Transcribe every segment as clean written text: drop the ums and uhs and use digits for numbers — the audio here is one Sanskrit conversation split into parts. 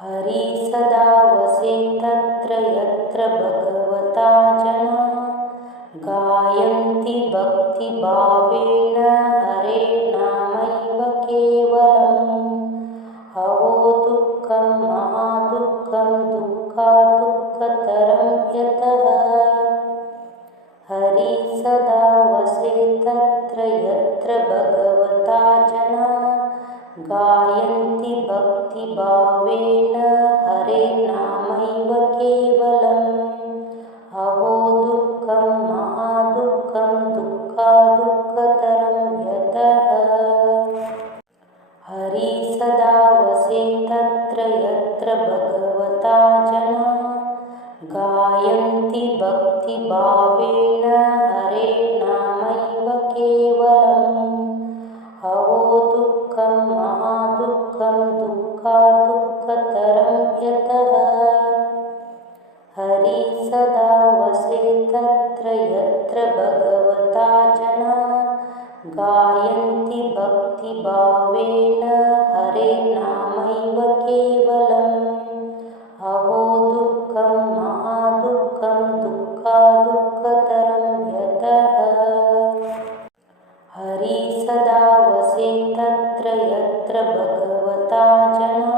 हरि सदा वसेत्तत्र यत्र भगवता जना गायन्ति भक्तिभावेन हरेर्नामैव केवलम्। हवो दुःखं महादुःखं दुःखादुःखतरं यतः हरि सदा वसेत्तत्र यत्र भगवता जना गायन्ति भक्तिभावेन हरेर्नामैव केवलम्। हवो दुःखं महादुःखं दुःखादुःखतरं यतः हरि सदा वसेत्तत्र यत्र भगवता जना गायन्ति भक्तिभावेन हरेर्नामैव केवलम्। हवो दुःखं महादुःखं दुःखादुःखतरं यतः हरि सदा वसेत्तत्र यत्र भगवता जना गायन्ति भक्तिभावेन हरेर्नामैव केवलम्। हवो दुःखं महादुःखं दुःखादुःखतरं यतः हरि सदा वसेत्तत्र यत्र भगवता जना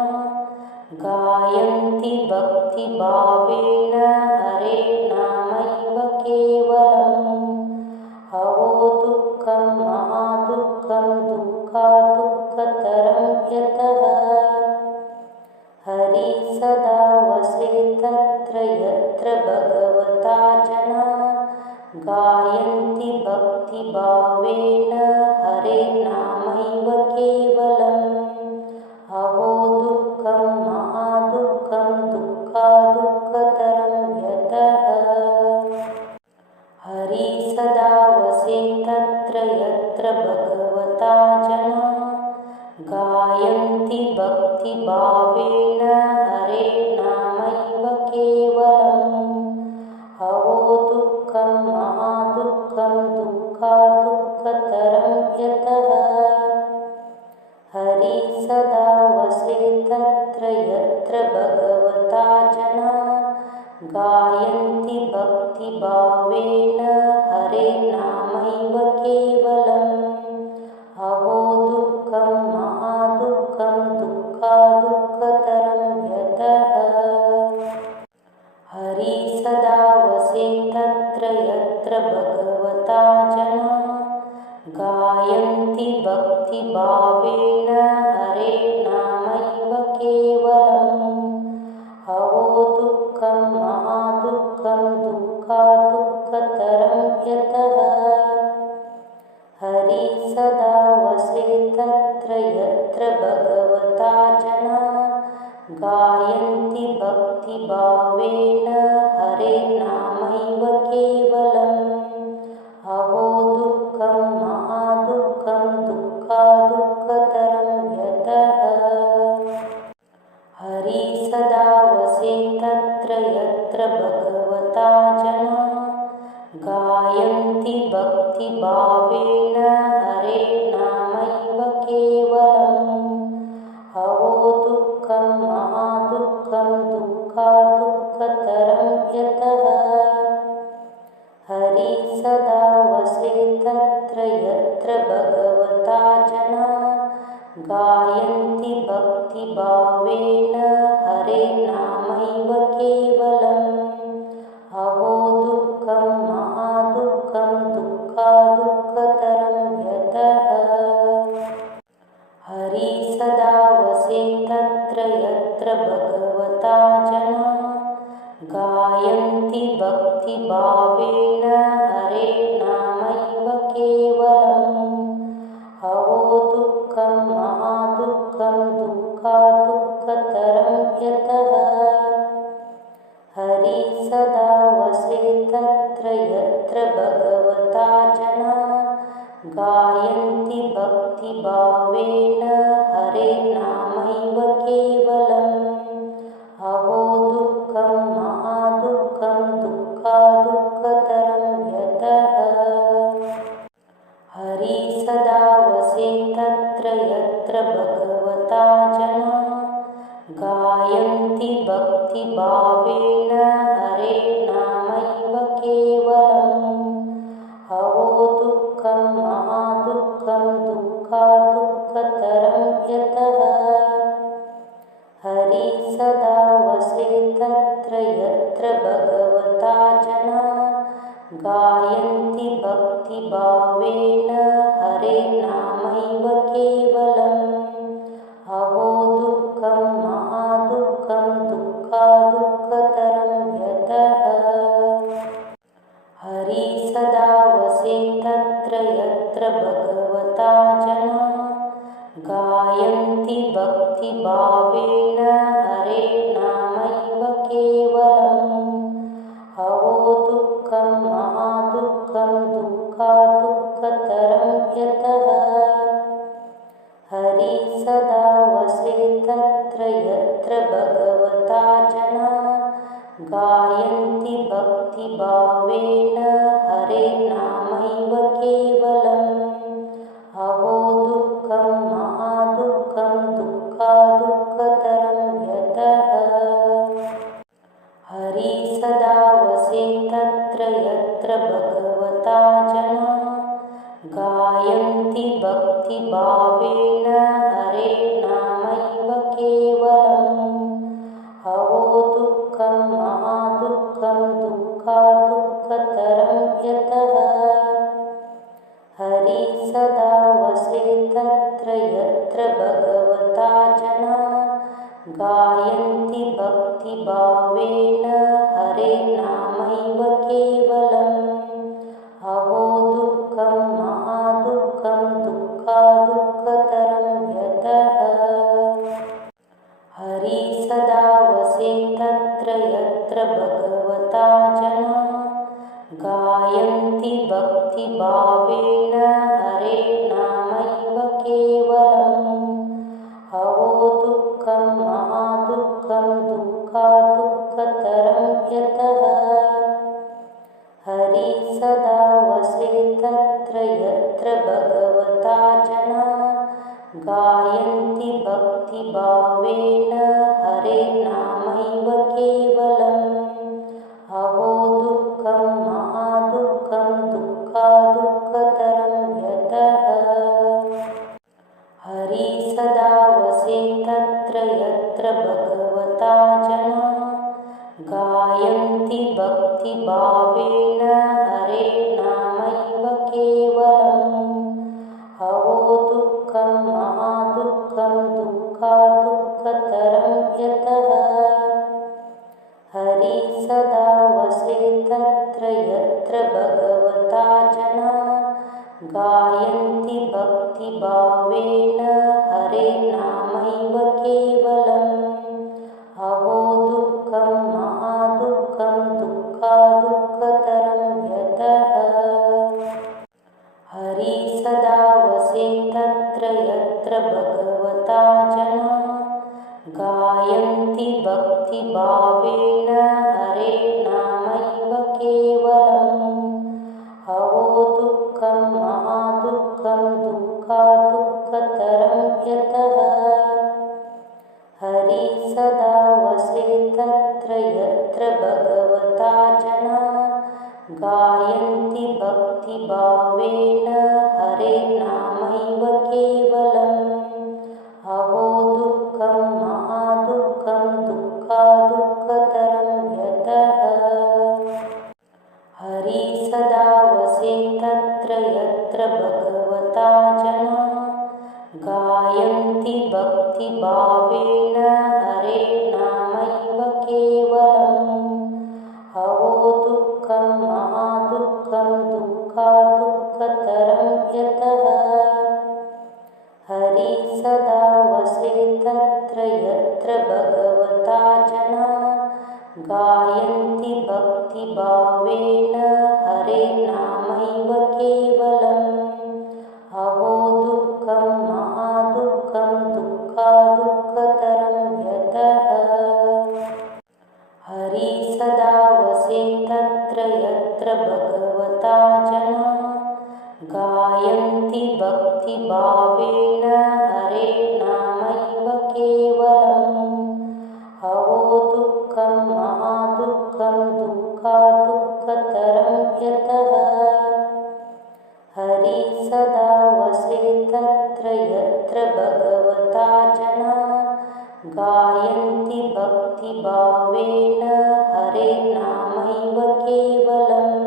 गायन्ति भक्तिभावेन हरेर्नामैव केवलम्। हवो दुःखं महादुःखं दुःखादुःखतरं यतः हरि सदा वसेत्तत्र यत्र भगवता जना गायन्ति भक्तिभावेन हरेर्नामैव केवलम्। हवो दुःखं महादुःखं दुःखादुःखतरं यतः हरि सदा वसेत्तत्र यत्र भगवता जना गायन्ति भक्तिभावेन हरेर्नामैव केवलम्। हवो दुःखं महादुःखं दुःखादुःखतरं यतः हरि सदा वसेत्तत्र यत्र भगवता जना गायन्ति भक्तिभावेन हरेर्नामैव केवलम्। हवो दुःखं महादुःखं दुःखादुःखतरं यतः हरि सदा वसेत्तत्र यत्र भगवता जना गायन्ति भक्तिभावेन हरेर्नामैव केवलम्। हवो दुःखं महादुःखं दुःखादुःखतरं यतः हरि सदा वसेत्तत्र यत्र भगवता जना गायन्ति भक्तिभावेन हरेर्नामैव केवलम्। हवो दुःखं महादुःखं दुःखादुःखतरं यतः हरि सदा वसेत्तत्र यत्र भगवता जना गायन्ति भक्तिभावेन हरेर्नामैव केवलम्। हवो दुःखं महादुःखं दुःखादुःखतरं यतः हरि सदा वसेत्तत्र यत्र भगवता जना गायन्ति भक्तिभावेन हरेर्नामैव केवलम्। हवो दुःखं महादुःखं दुःखादुःखतरं यतः हरि सदा वसेत्तत्र यत्र भगवता जना गायन्ति भक्तिभावेन हरेर्नामैव केवलम्। हवो दुःखं महादुःखं दुःखादुःखतरं यतः हरि सदा वसेत्तत्र यत्र भगवता जना गायन्ति भक्तिभावेन हरेर्नामैव केवलम्। हवो दुःखं महादुःखं दुःखादुःखतरं यतः हरि सदा वसेत्तत्र यत्र भगवता जना गायन्ति भक्तिभावेन हरे नामैव केवलम् अवो दुःखं महादुःखं दुःखात् दुःखतरं यतः हरि सदा वसेतत्र यत्र भगवता जना गायन्ति भक्तिभावेन हरे नामैव केवलम् अवो दुःखं महादुःखं दुःखात् दुःखतरं यतः हरि सदा वसेतत्र यत्र भगवता जना गायन्ति भक्तिभावेन हरे नामैव केवलम् अवो दुःखं महादुःखं दुःखात् दुःखतरं यतः हरि सदा वसेतत्र यत्र भगवता जना गायन्ति भक्तिभावेन हरे नामैव केवलम् अवो दुःखं महादुःखं दुःखात् दुःखतरं यतः हरि सदा वसेतत्र यत्र भगवता जना गायन्ति भक्तिभावेन हरे नामैव केवलम् अवो दुःखं महादुःखं दुःखात् दुःखतरं यतः हरि सदा वसेतत्र यत्र भगवता जना गायन्ति भक्तिभावेन हरे नामैव केवलम् अवो दुःखं महादुःखं दुःखात् दुःखतरं यतः हरि सदा वसेतत्र यत्र भगवता जना गायन्ति भक्तिभावेन हरे नामैव केवलम् अवो दुःखं महादुःखं दुःखात् दुःखतरं यतः हरि सदा वसेतत्र यत्र भगवता जना गायन्ति भक्तिभावेन हरे नामैव केवलम् अवो दुःखं महादुःखं दुःखात् दुःखतरं यतः हरि सदा वसेतत्र यत्र भगवता जना गायन्ति भक्तिभावेन हरे नामैव केवलम् अवो दुःखं महादुःखं दुःखात् दुःखतरं यतः हरि सदा वसेतत्र यत्र भगवता जना गायन्ति भक्तिभावेन हरे नामैव केवलम् अवो दुःखं महादुःखं दुःखात् दुःखतरं यतः हरि सदा वसेतत्र यत्र भगवता जना गायन्ति भक्तिभावेन हरे नामैव केवलम् अवो दुःखं महादुःखं दुःखात् दुःखतरं यतः हरि सदा वसेतत्र यत्र भगवता जना गायन्ति भक्तिभावेन हरे नामैव केवलम् अवो दुःखं महादुःखं दुःखात् दुःखतरं यतः हरि सदा वसेतत्र यत्र भगवता जना गायन्ति भक्तिभावेन हरे नामैव केवलम् अवो दुःखं महादुःखं दुःखात् दुःखतरं यतः हरि सदा वसेतत्र यत्र भगवता जना गायन्ति भक्तिभावेन हरे नामैव केवलम् गायन्ति भक्तिभावेन हरेर्नामैव केवलम्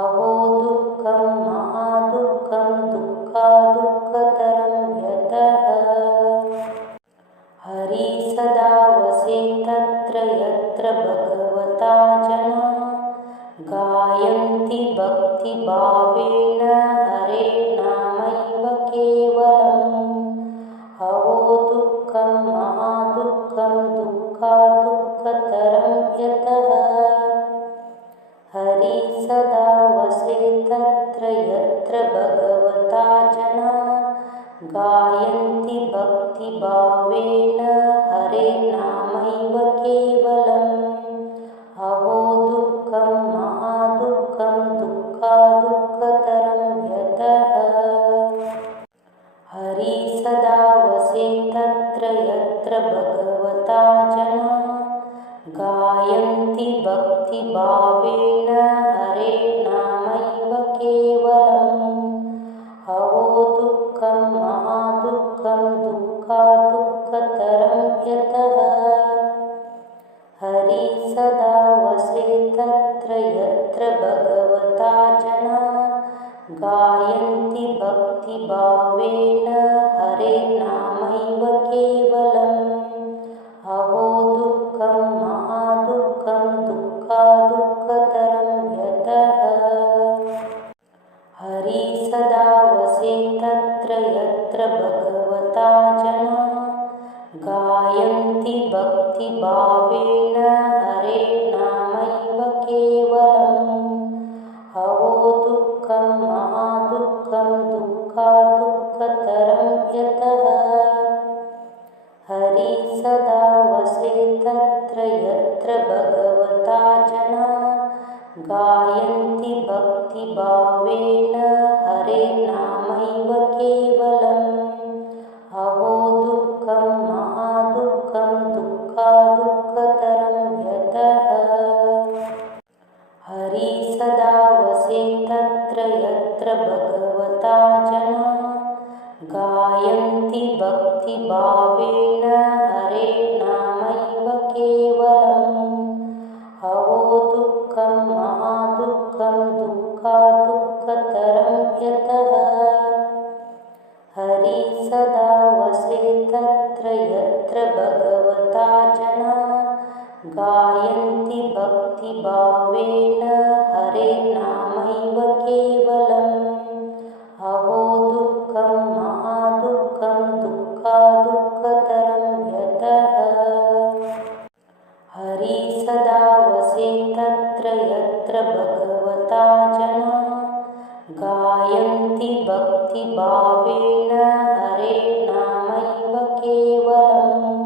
अहो दुःखं महादुःखं दुःखादुःखतरं यतः हरिः सदा वसेत्तत्र यत्र भगवता जना गायन्ति भक्तिभावेन हरेर्नामैव केवलम् अहो दुःखं महादुःखं दुःखादुःखतरं यतः हरिः सदा वसेत्तत्र यत्र भगवता जना गायन्ति भक्तिभावेन हरेर्नामैव केवलम् अहो दुःखं महादुःखं दुःखादुःखतरं यतः हरिः सदा वसेत्तत्र यत्र भगवता जना गायन्ति भक्तिभावेन हरेर्नामैव केवलम् अहो दुःखं महादुःखं दुःखादुःखतरं यतः हरिः सदा वसेत्तत्र यत्र भगवता जना गायन्ति भक्तिभावेन हरेर्नामैव केवलम् अहो दुःखं महादुःखं दुःखादुःखतरं यतः हरिः सदा वसेत्तत्र यत्र भगवता जना गायन्ति भक्तिभावेन हरेर्नामैव केवलम् अहो दुःखं महादुःखं दुःखादुःखतरं यतः हरिः सदा वसेत्तत्र यत्र भगवता जना गायन्ति भक्तिभावेन हरेर्नामैव केवलम् अहो दुःखं महादुःखं दुःखादुःखतरं यतः हरिः सदा वसेत्तत्र यत्र भगवता जना गायन्ति भक्तिभावेन हरेर्नामैव केवलम् अहो दुःखं महादुःखं दुःखादुःखतरं यतः हरिः सदा वसेत्तत्र यत्र भगवता जना गायन्ति भक्तिभावेन हरेर्नामैव केवलम् अहो दुःखं महादुःखं दुःखादुःखतरं यतः हरिः सदा वसेत्तत्र यत्र भगवता जना गायन्ति भक्तिभावेन हरेर्नामैव केवलम्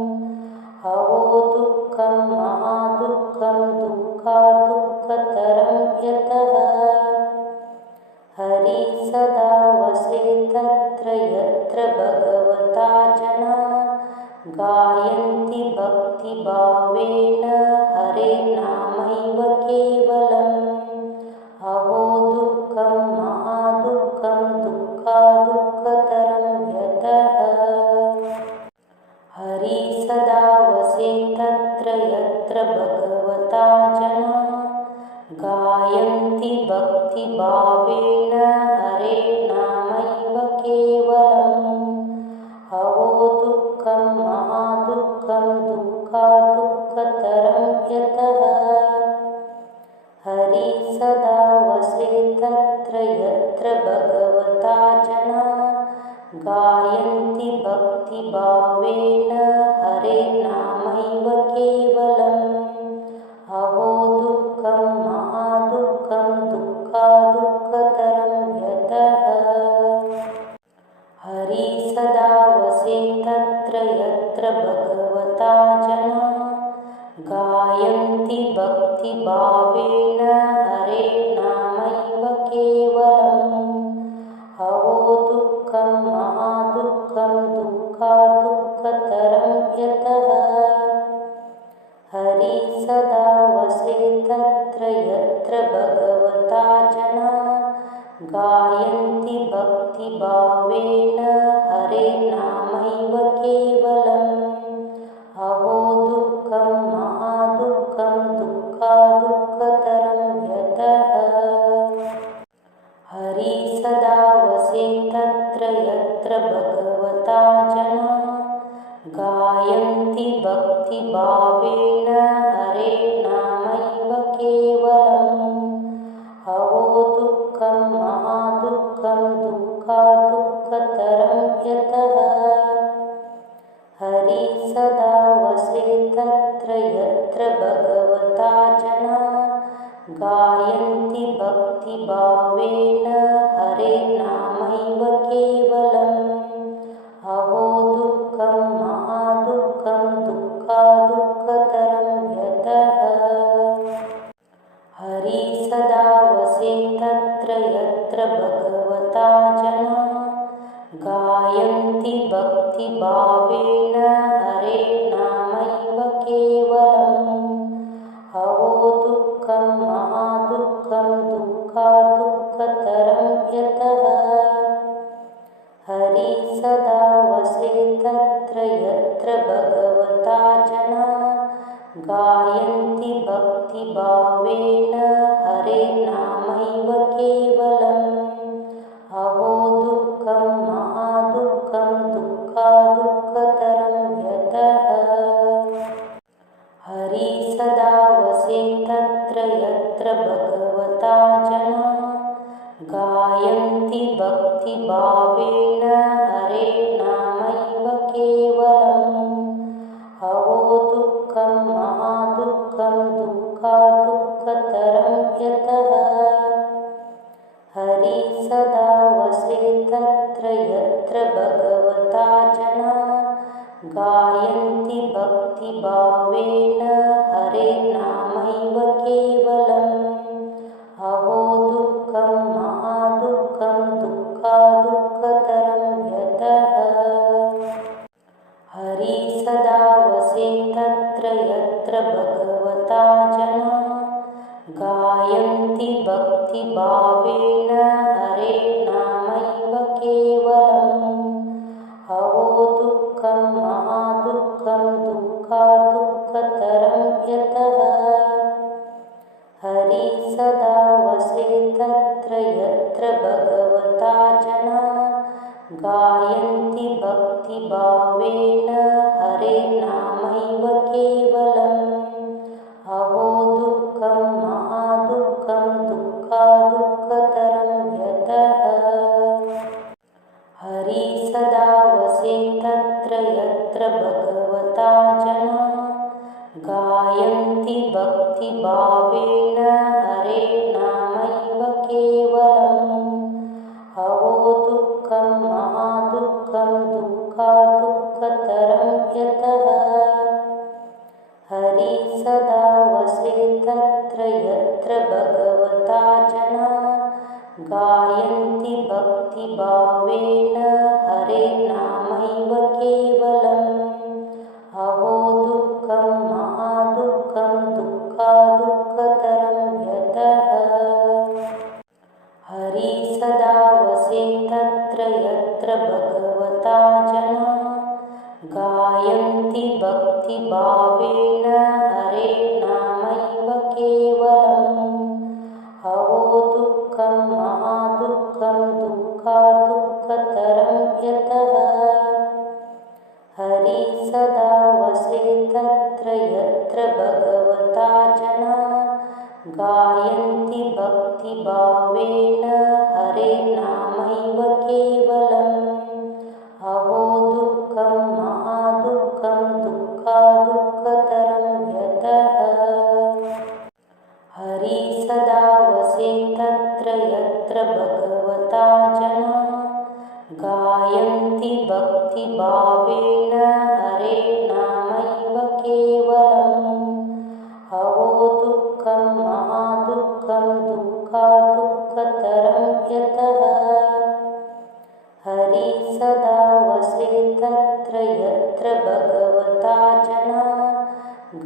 अहो दुःखं महादुःखं दुःखादुःखतरं यतः हरिः सदा वसेत्तत्र यत्र भगवता जना गायन्ति भक्तिभावेन हरेर्नामैव केवलम् अहो दुःखं महादुःखं दुःखादुःखतरं यतः हरिः सदा वसेत्तत्र यत्र भगवता जना गायन्ति भक्तिभावेन हरेर्नामैव केवलम् अहो दुःखं महादुःखं दुःखादुःखतरं यतः हरिः सदा वसेत्तत्र यत्र भगवता जना गायन्ति भक्तिभावेन हरेर्नामैव केवलम् अहो दुःखं महादुःखं दुःखादुःखतरं यतः हरिः सदा वसेत्तत्र यत्र भगवता जना गायन्ति भक्तिभावेन हरेर्नामैव केवलम् अहो दुःखं महादुःखं दुःखादुःखतरं यतः हरिः सदा वसेत्तत्र यत्र भगवता जना गायन्ति भक्तिभावेन हरेर्नामैव केवलम् भक्तिभावेन हरे नामैव केवलम् अहो दुःखं महादुःखं दुःखादुःखतरं यतः हरि सदा वसेत्तत्र यत्र भगवता जना गायन्ति भक्तिभावेन हरे नामैव केवलम् अहो दुःखं महादुःखं दुःखादुःखतरं यतः हरि सदा वसेत्तत्र यत्र भगवता जना गायन्ति भक्तिभावेन हरे नामैव केवलम् अहो दुःखं महादुःखं दुःखादुःखतरं यतः हरि सदा वसेत्तत्र यत्र भगवता जना गायन्ति भक्तिभावेन हरे नामैव केवलम् अहो दुःखं महादुःखं दुःखादुःखतरं यतः हरि सदा वसेत्तत्र यत्र भगवता जना गायन्ति भक्तिभावेन हरे नामैव केवलम् अहो दुःखं महादुःखं दुःखादुःखतरं यतः हरि सदा वसेत्तत्र यत्र भगवता जना गायन्ति भक्तिभावेन हरे नामैव केवलम् अहो दुःखं महादुःखं दुःखादुःखतरं यतः हरि सदा वसेत्तत्र यत्र भगवता जना गायन्ति भक्तिभावेन हरे नामैव केवलम् अहो दुःखं महादुःखं दुःखादुःखतरं यतः हरि सदा वसेत्तत्र यत्र भगवता जना गायन्ति भक्तिभावेन हरे नामैव केवलम् अहो दुःखं महादुःखं दुःखादुःखतरं यतः हरि सदा वसेत्तत्र यत्र भगवता जना गायन्ति भक्तिभावेन हरे नामैव केवलम् अहो दुःखं महादुःखं दुःखादुःखतरं यतः हरि सदा वसेत्तत्र यत्र भगवता जना गायन्ति भक्तिभावेन हरे नामैव केवलम् अहो दुःखं महादुःखं दुःखादुःखतरं यतः हरि सदा वसेत्तत्र यत्र भगवता जना गायन्ति भक्तिभावेन हरे नामैव केवलम् अहो दुःखं महादुःखं दुःखादुःखतरं यतः हरि सदा वसेत्तत्र यत्र भगवता जना गायन्ति भक्तिभावेन हरे नामैव केवलम् अहो दुःखं महादुःखं दुःखादुःखतरं यतः हरि सदा वसेत्तत्र यत्र भगवता जना गायन्ति भक्तिभावेन हरे नामैव केवलम् अहो दुःखं महादुःखं दुःखादुःखतरं यतः हरि सदा वसेत्तत्र यत्र भगवता जना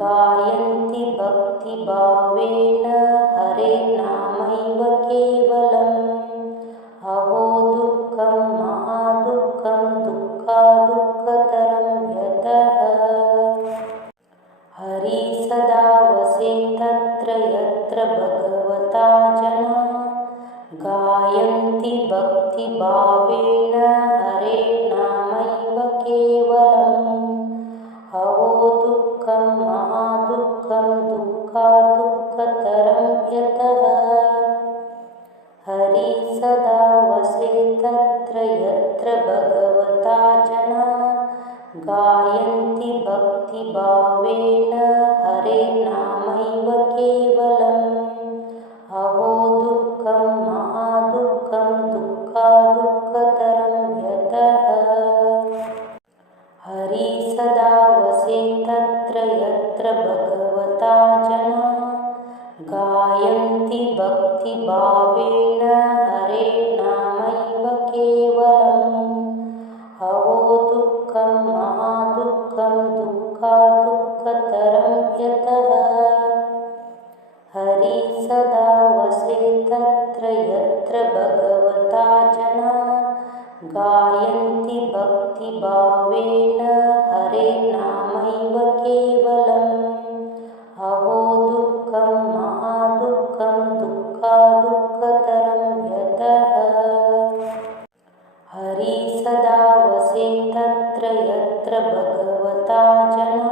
गायन्ति भक्तिभावेन हरे नामैव केवलम् अहो दुःखं महादुःखं दुःखादुःखतरं यतः हरि सदा वसेत्तत्र यत्र भगवता जना गायन्ति भक्तिभावेन हरे नामैव केवलम् अहो दुःखं भक्तिभावेन हरेर्नामैव केवलम् अहो दुःखं महादुःखं दुःखादुःखतरं यतः हरि सदा वसेत्तत्र यत्र भगवता जना गायन्ति भक्तिभावेन हरेर्नामैव केवलम् अहो दुःखं महादुःखं दुःखादुःखतरं यतः हरि सदा वसेत्तत्र यत्र भगवता जना गायन्ति भक्तिभावेन हरेर्नामैव केवलम् अहो दुःखं महादुःखं दुःखादुःखतरं यतः हरि सदा वसेत्तत्र यत्र भगवता जना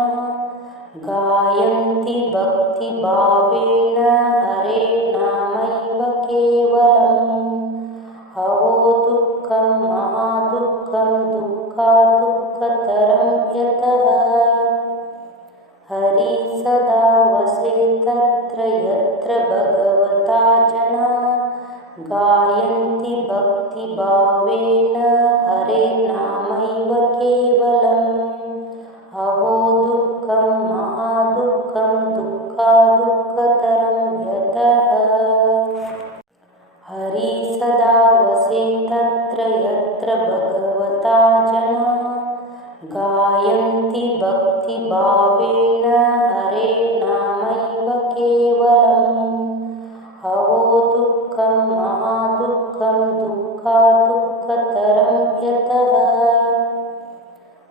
गायन्ति भक्तिभावेन हरेर्नामैव केवलम् अहो दुःखं महादुःखं दुःखादुःखतरं यतः हरि सदा वसेत्तत्र यत्र भगवता जना गायन्ति भक्तिभावेन हरेर्नामैव केवलम् अहो दुःखं महादुःखं दुःखादुःखतरं यतः हरि सदा वसेत्तत्र यत्र भगवता जना गायन्ति भक्तिभावेन हरेर्नामैव केवलम् अहो दुःखं महादुःखं दुःखादुःखतरं यतः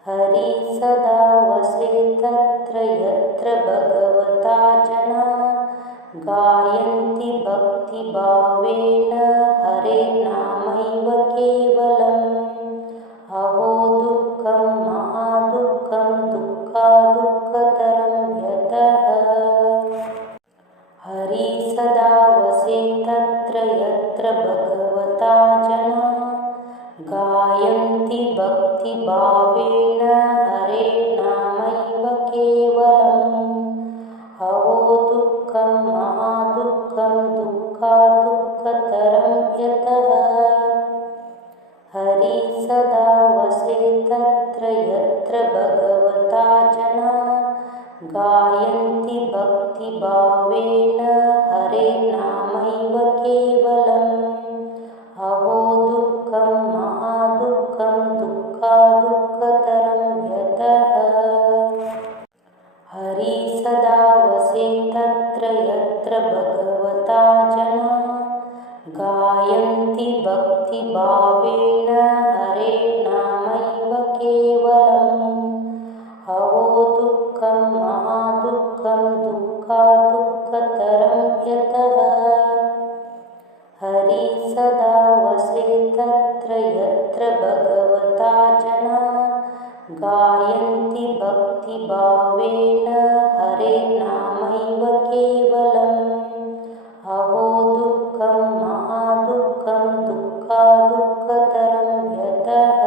हरि सदा वसेत्तत्र यत्र भगवता जना गायन्ति भक्तिभावेन हरेर्नामैव केवलम् अहो दुःखं महादुःखं दुःखादुःखतरं यतः हरि सदा वसेत्तत्र यत्र भगवता जना गायन्ति भक्तिभावेन हरेर्नामैव केवलम् अहो दुःखं महादुःखं दुःखादुःखतरं यतः हरि सदा वसेत्तत्र यत्र भगवता जना गायन्ति भक्तिभावेन हरेर्नामैव केवलम् अहो दुःखं महादुःखं दुःखादुःखतरं यतः हरि सदा वसेत्तत्र यत्र भगवता जना गायन्ति भक्तिभावेन हरेर्नामैव केवलम् अहो दुःखं महादुःखं दुःखादुःखतरं यतः हरि सदा वसेत्तत्र यत्र भगवता जना गायन्ति भक्तिभावेन हरेर्नामैव केवलम् अहो दुःखं महादुःखं दुःखादुःखतरं यतः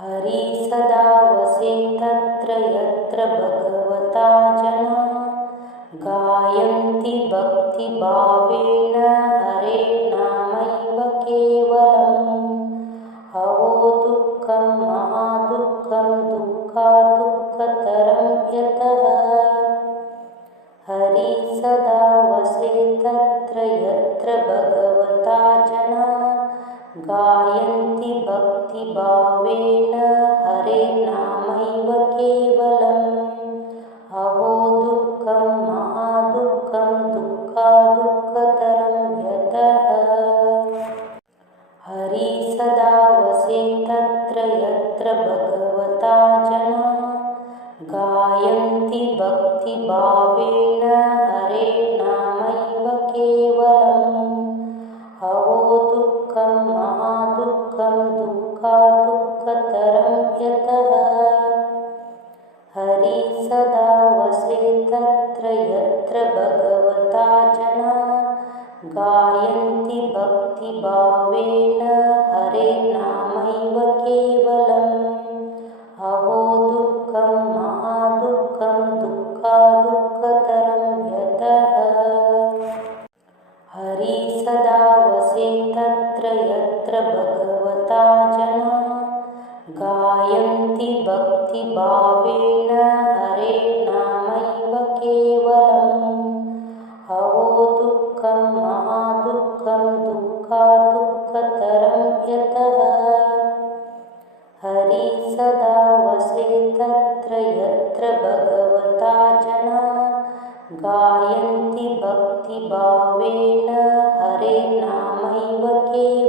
हरि सदा वसेत्तत्र यत्र भगवता जना गायन्ति भक्तिभावेन हरेर्नामैव केवलम् अहो दुःखं महादुःखं दुःखादुःखतरं यतः हरि सदा वसेत्तत्र यत्र भगवता जना गायन्ति भक्तिभावेन हरेर्नामैव केवलम् अहो दुःखं महादुःखं दुःखादुःखतरं यतः हरि सदा वसेत्तत्र यत्र भगवता जना गायन्ति भक्तिभावेन हरेर्नामैव केवलम् अहो दुःखं महादुःखं दुःखादुःखतरं यतः हरि सदा वसेत्तत्र यत्र भगवता जना गायन्ति भक्तिभावेन हरेर्नामैव केवलम् अहो दुःखं यतः हरि सदा वसेत्तत्र यत्र भगवता जना गायन्ति भक्तिभावेन हरेर्नामैव केवलम्।